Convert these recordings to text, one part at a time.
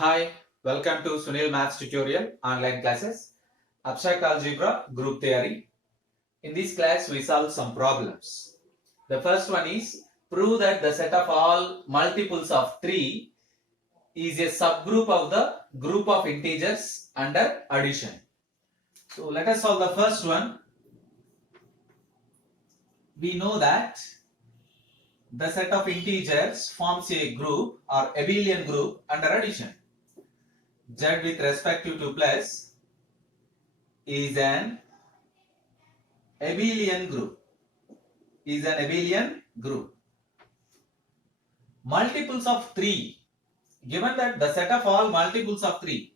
Hi, welcome to Sunil Maths Tutorial online classes, Abstract Algebra Group Theory. In this class, we solve some problems. The first one is prove that the set of all multiples of 3 is a subgroup of the group of integers under addition. So let us solve the first one. We know that the set of integers forms a group or abelian group under addition. Z with respect to plus is an abelian group. Multiples of 3. Given that the set of all multiples of 3.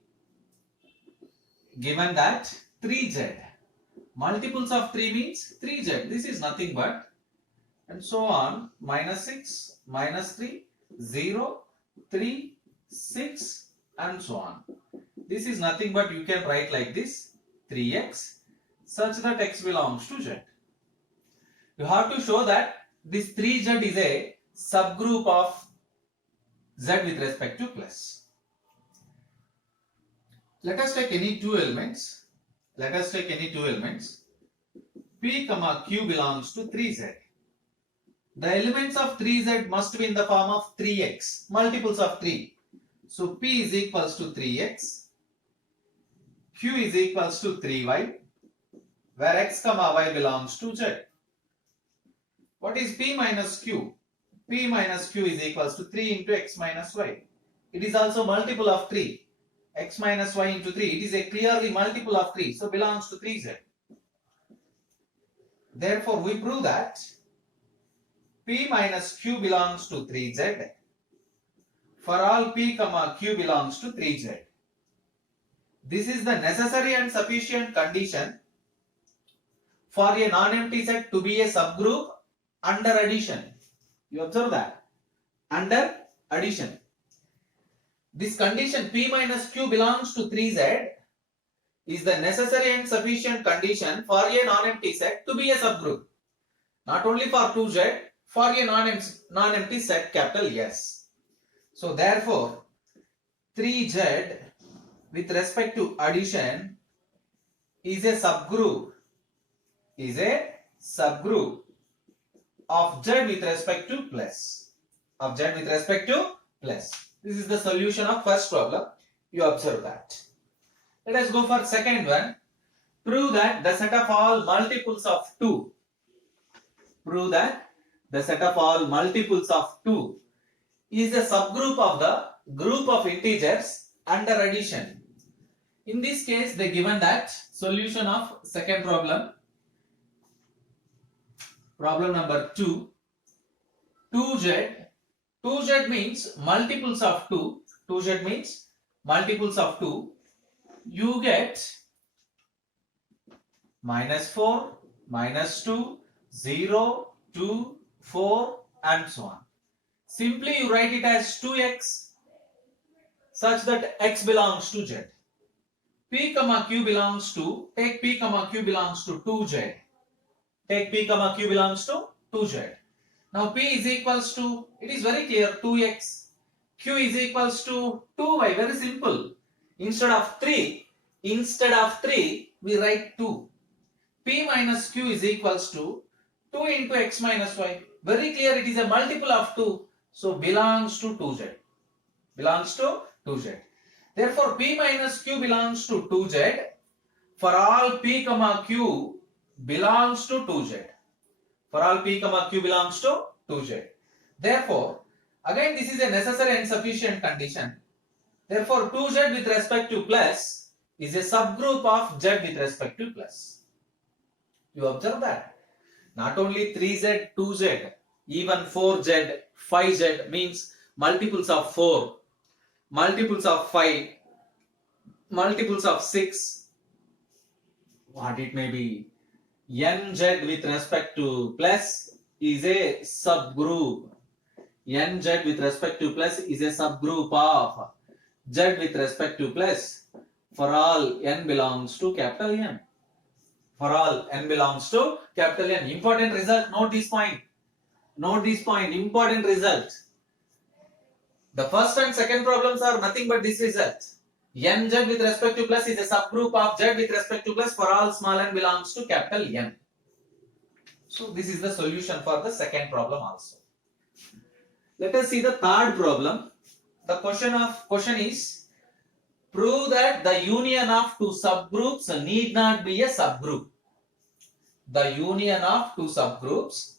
Given that 3z. Multiples of 3 means 3z. This is nothing but, and so on, minus 6, minus 3, 0, 3, 6, and so on. This is nothing but you can write like this, 3x, such that x belongs to z. You have to show that this 3z is a subgroup of z with respect to plus. Let us take any two elements. P comma q belongs to 3z. The elements of 3z must be in the form of 3x, multiples of 3. So P is equals to 3x, Q is equals to 3y, where x comma y belongs to z. What is P minus Q? P minus Q is equals to 3 into x minus y. It is also multiple of 3. X minus y into 3. It is a clearly multiple of 3. So belongs to 3z. Therefore, we prove that P minus Q belongs to 3z for all P comma Q belongs to 3z. This is the necessary and sufficient condition for a non-empty set to be a subgroup under addition. You observe that? Under addition. This condition P minus Q belongs to 3z is the necessary and sufficient condition for a non-empty set to be a subgroup. Not only for 2z, for a non-empty set capital S. So therefore, 3z with respect to addition is a subgroup of z with respect to plus. This is the solution of first problem. You observe that. Let us go for second one. Prove that the set of all multiples of 2. Is a subgroup of the group of integers under addition. In this case, they given that solution of second problem. Problem number 2. 2z. 2z means multiples of 2. You get minus 4, minus 2, 0, 2, 4, and so on. Simply you write it as 2x such that x belongs to z. P comma q belongs to 2z. Now P is equals to, it is very clear, 2x. Q is equals to 2y, very simple. Instead of 3, we write 2. P minus q is equals to 2 into x minus y. Very clear, it is a multiple of 2. So belongs to 2z. Therefore, P minus Q belongs to 2z for all P comma Q belongs to 2z. Therefore, again this is a necessary and sufficient condition. Therefore, 2z with respect to plus is a subgroup of z with respect to plus. You observe that? Not only 3z, 2z, even 4z, 5z means multiples of 4, multiples of 5, multiples of 6, what it may be, nz with respect to plus is a subgroup. Nz with respect to plus is a subgroup of z with respect to plus for all n belongs to capital N. Important result, note this point. Important result. The first and second problems are nothing but this result. Nz with respect to plus is a subgroup of Z with respect to plus for all small n belongs to capital N. So this is the solution for the second problem also. Let us see the third problem. The question is, prove that the union of two subgroups need not be a subgroup. The union of two subgroups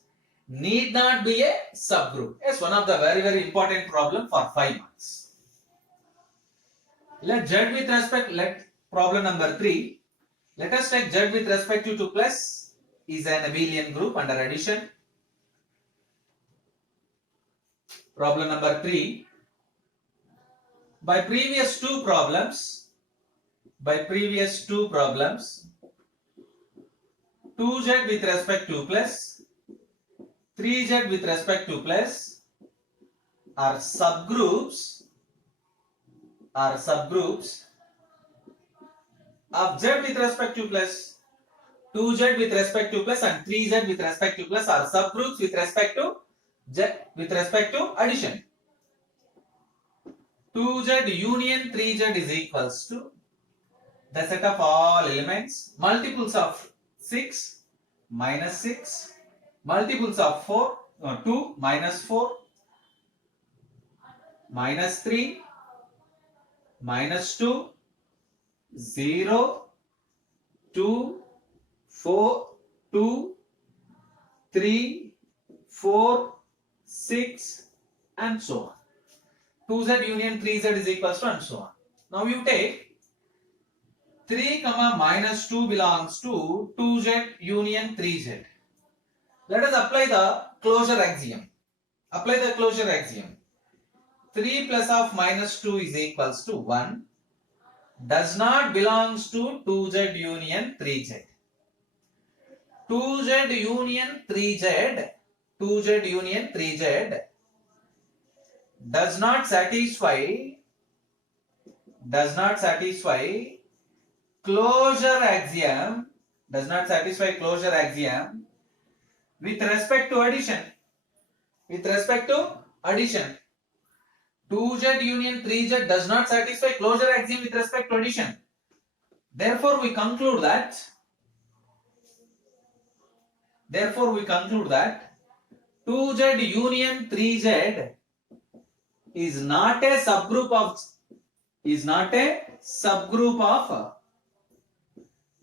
need not be a subgroup. Yes, one of the very important problem for 5 marks. Let problem number 3. Let us take Z with respect to 2 plus is an abelian group under addition. Problem number 3. By previous two problems, 2Z with respect to plus, 3Z with respect to plus are subgroups of Z with respect to plus, 2Z with respect to plus and 3Z with respect to plus are subgroups with respect to Z with respect to addition. 2Z union 3Z is equals to the set of all elements, multiples of 6 minus 6, multiples of 2 minus 4, minus 3, minus 2, 0, 2, 4, 2, 3, 4, 6 and so on. 2Z union 3Z is equals to and so on. Now you take 3 minus 2 belongs to 2Z union 3Z. Let us apply the closure axiom. 3 plus of minus 2 is equals to 1 does not belongs to 2Z union 3Z. 2Z union 3Z does not satisfy closure axiom with respect to addition. 2Z union 3Z does not satisfy closure axiom with respect to addition. Therefore we conclude that 2Z union 3Z is not a subgroup of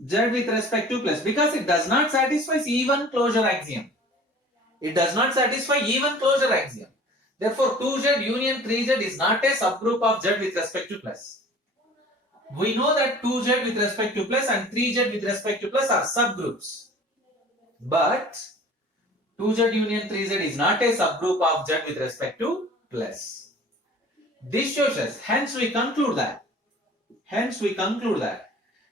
Z with respect to plus because it does not satisfy even closure axiom. Therefore 2Z union 3Z is not a subgroup of Z with respect to plus. We know that 2Z with respect to plus and 3Z with respect to plus are subgroups. But 2Z union 3Z is not a subgroup of Z with respect to plus. This shows us, hence we conclude that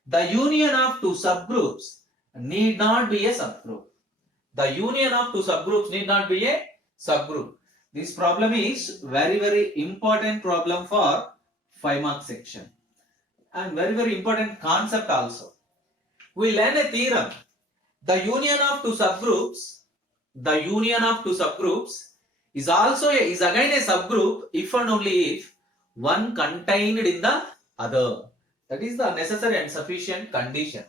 the union of two subgroups need not be a subgroup. This problem is very important problem for 5 mark section and very important concept also. We learn a theorem. The union of two subgroups is again a subgroup if and only if one contained in the other. That is the necessary and sufficient condition.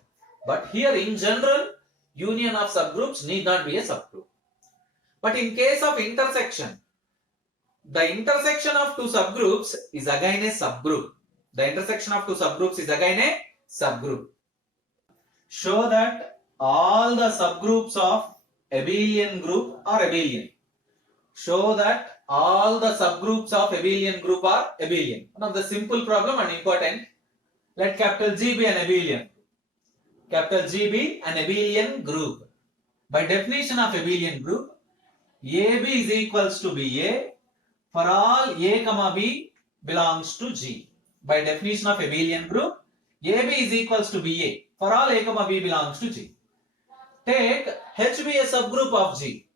But here in general, union of subgroups need not be a subgroup. But in case of intersection, the intersection of two subgroups is again a subgroup. Show that all the subgroups of abelian group are abelian. One of the simple problem and important. Let capital G be an abelian group. By definition of abelian group, AB is equals to BA for all A, B belongs to G. By definition of abelian group, AB is equals to BA for all A, B belongs to G. Take H be a subgroup of G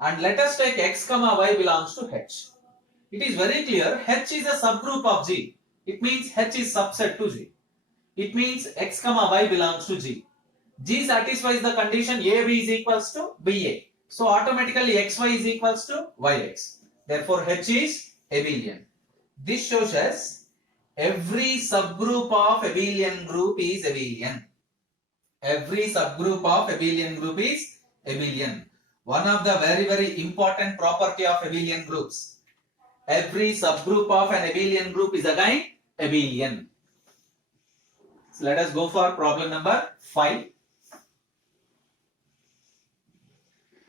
and let us take X, Y belongs to H. It is very clear H is a subgroup of G. It means H is subset to G. It means X, Y belongs to G. G satisfies the condition AB is equals to BA. So automatically XY is equals to YX. Therefore H is abelian. This shows us every subgroup of abelian group is abelian. Every subgroup of abelian group is abelian. One of the very important property of abelian groups. Every subgroup of an abelian group is again abelian. So let us go for problem number 5.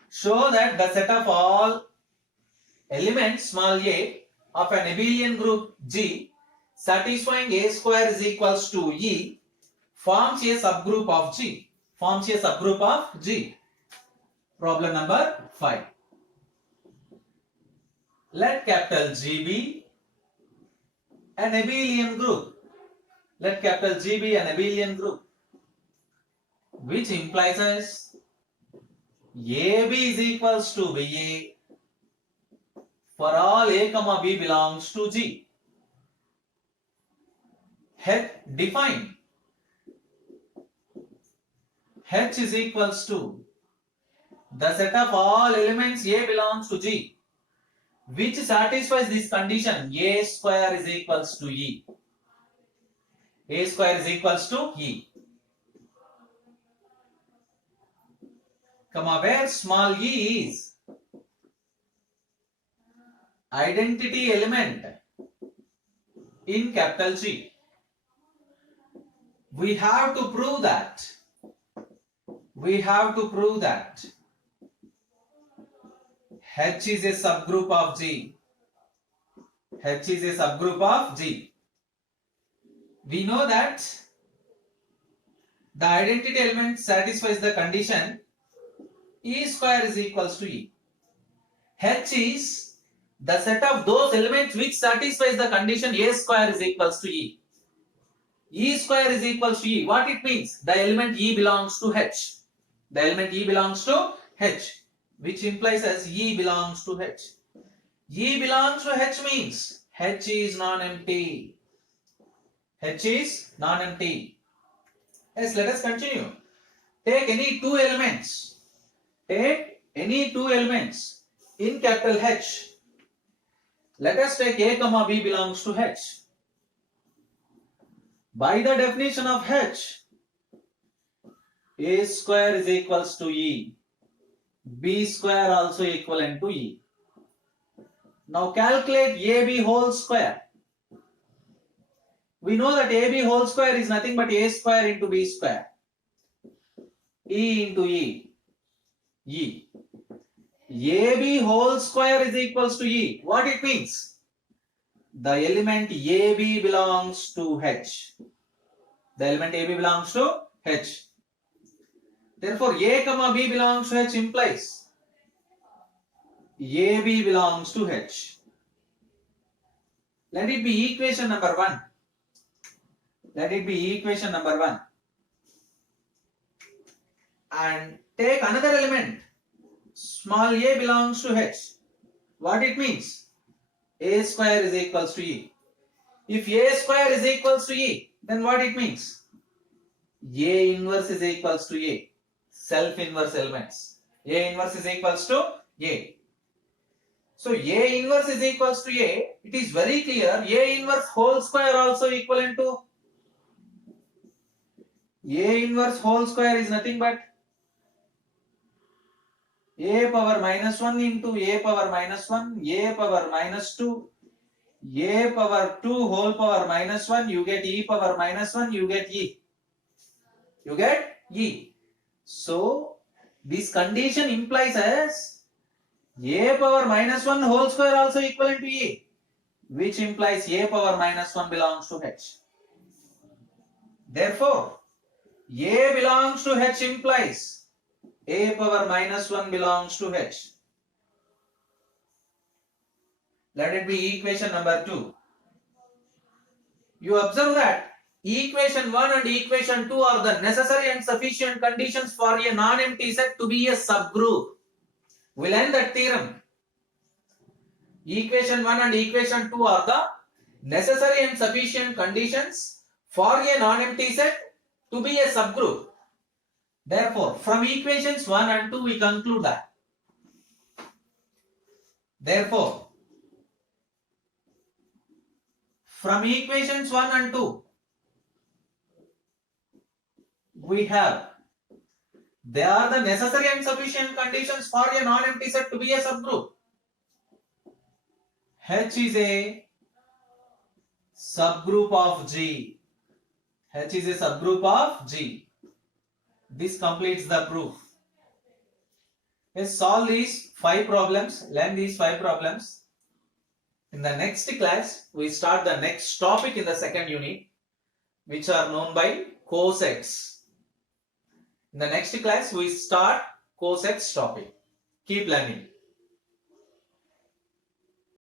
Show that the set of all elements small a of an abelian group G satisfying a square is equals to E forms a subgroup of G. Forms a subgroup of G. Problem number 5. Let capital G be an abelian group. Let capital G be an abelian group, which implies as AB is equals to BA for all A comma B belongs to G. H define H is equals to the set of all elements A belongs to G, which satisfies this condition A square is equals to E. A square is equals to E. Comma, where small e is identity element in capital G. We have to prove that. H is a subgroup of G. H is a subgroup of G. We know that the identity element satisfies the condition E square is equals to E. H is the set of those elements which satisfies the condition A square is equals to E. E square is equals to E. What it means? The element E belongs to H. The element E belongs to H, which implies as E belongs to H. E belongs to H means H is non-empty. H is non-empty. Yes, let us continue. Take any two elements. Take any two elements in capital H. Let us take A comma B belongs to H. By the definition of H, A square is equals to E. B square also equivalent to E. Now calculate AB whole square. We know that AB whole square is nothing but A square into B square. E into E. E. AB whole square is equals to E. What it means? The element AB belongs to H. The element AB belongs to H. Therefore, A comma B belongs to H implies AB belongs to H. Let it be equation number 1. Let it be equation number 1. And take another element. Small a belongs to H. What it means? A square is equals to E. If A square is equals to E, then what it means? A inverse is equals to A. Self-inverse elements. A inverse is equals to A. So A inverse is equals to A. It is very clear A inverse whole square also equivalent to A inverse whole square is nothing but A power minus 1 into A power minus 1, A power minus 2, A power 2 whole power minus 1, you get E power minus 1, you get E. You get E. So, this condition implies as A power minus 1 whole square also equivalent to E, which implies A power minus 1 belongs to H. Therefore, A belongs to H implies A power minus 1 belongs to H. Let it be equation number 2. You observe that equation 1 and equation 2 are the necessary and sufficient conditions for a non-empty set to be a subgroup. We'll end that theorem. Equation 1 and equation 2 are the necessary and sufficient conditions for a non-empty set to be a subgroup. Therefore, from equations 1 and 2 we conclude that. Therefore, From equations 1 and 2, we have they are the necessary and sufficient conditions for a non-empty set to be a subgroup. H is a subgroup of G. H is a subgroup of G. This completes the proof. Let's solve these 5 problems. Learn these 5 problems. In the next class, we start the next topic in the second unit, which are known by cosets. In the next class, we start cosets topic. Keep learning.